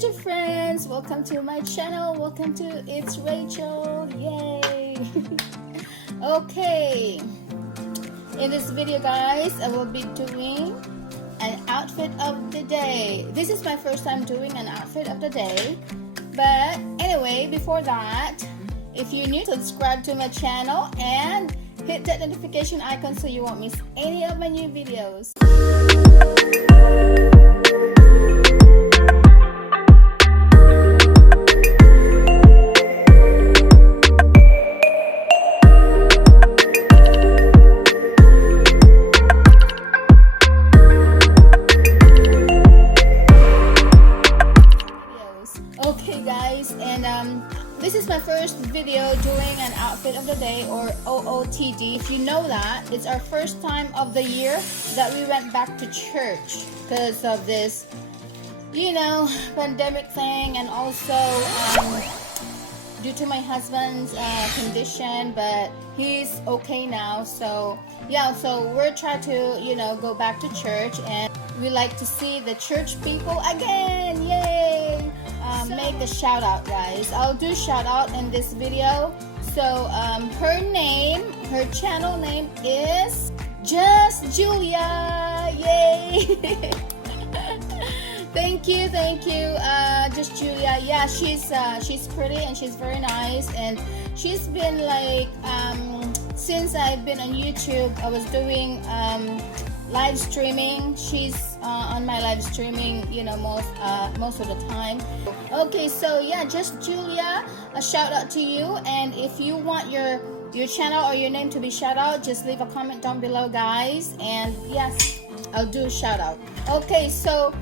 YouTube friends, welcome to my channel. Welcome to It's Rachel. Yay. Okay, in this video guys, I will be doing an outfit of the day. This is my first time doing an outfit of the day, but anyway, before that, if you're new, subscribe to my channel and hit that notification icon so you won't miss any of my new videos. Okay guys, and this is my first video doing an outfit of the day, or OOTD. If you know that, it's our first time of the year that we went back to church because of this, you know, pandemic thing, and also due to my husband's condition, but he's okay now. So yeah, so we're trying to, you know, go back to church, and we like to see the church people again. Yay! Make a shout out guys. I'll do shout out in this video. So her channel name is Just Julia. Yay. thank you Just Julia. Yeah, she's pretty and she's very nice, and she's been like since I've been on YouTube, I was doing live streaming. She's on my live streaming, you know, most of the time. Okay, so yeah, Just Julia, a shout out to you, and if you want your channel or your name to be shout out, just leave a comment down below guys, and yes, I'll do a shout out. Okay, so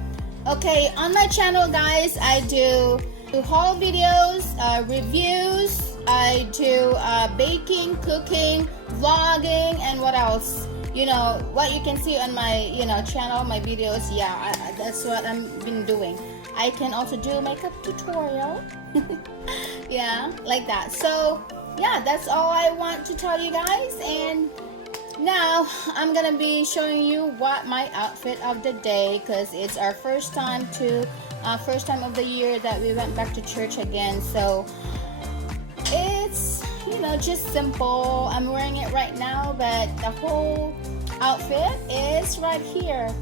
on my channel guys, I do haul videos, reviews, I do baking, cooking, vlogging, and what else? You know, what you can see on my, you know, channel, my videos. Yeah, that's what I've been doing. I can also do makeup tutorial. Yeah, like that. So yeah, that's all I want to tell you guys, and now I'm gonna be showing you what my outfit of the day, because it's our first time of the year that we went back to church again. So it's, you know, just simple. I'm wearing it right now, but the whole outfit is right here.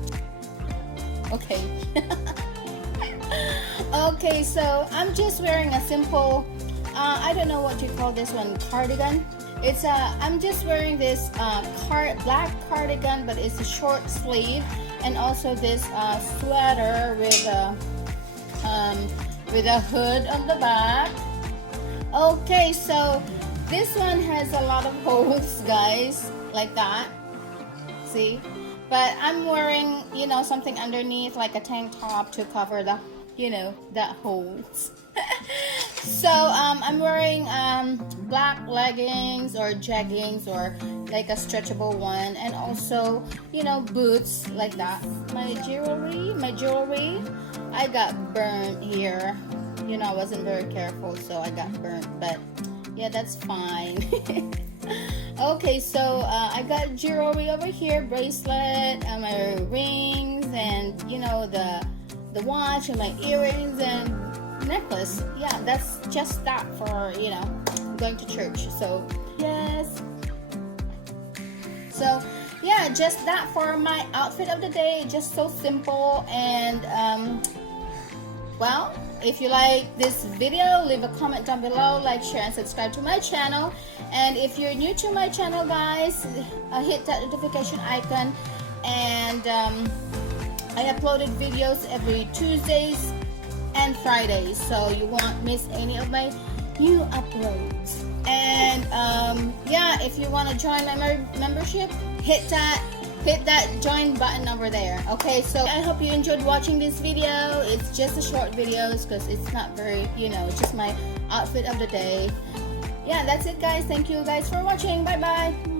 Okay. Okay, so I'm just wearing a simple I don't know what you call this one, cardigan. It's I'm just wearing this black cardigan, but it's a short sleeve, and also this sweater with a hood on the back. Okay, so this one has a lot of holes guys, like that, see, but I'm wearing, you know, something underneath, like a tank top, to cover the, you know, that holes. So I'm wearing black leggings or jeggings, or like a stretchable one, and also, you know, boots like that. My jewelry, I got burnt here. You know, I wasn't very careful, so I got burnt, but yeah, that's fine. Okay, so I got jewelry over here, bracelet, my rings, and you know, the watch, and my earrings, and necklace. Yeah, that's just that for, you know, going to church. So yes, so yeah, just that for my outfit of the day. Just so simple, and well, if you like this video, leave a comment down below, like, share, and subscribe to my channel. And if you're new to my channel guys, hit that notification icon, and I uploaded videos every Tuesdays and Fridays, so you won't miss any of my new uploads. And yeah, if you want to join my membership, hit that join button over there. Okay, so I hope you enjoyed watching this video. It's just a short videos because it's not very, you know, it's just my outfit of the day. Yeah, that's it guys. Thank you guys for watching. Bye bye.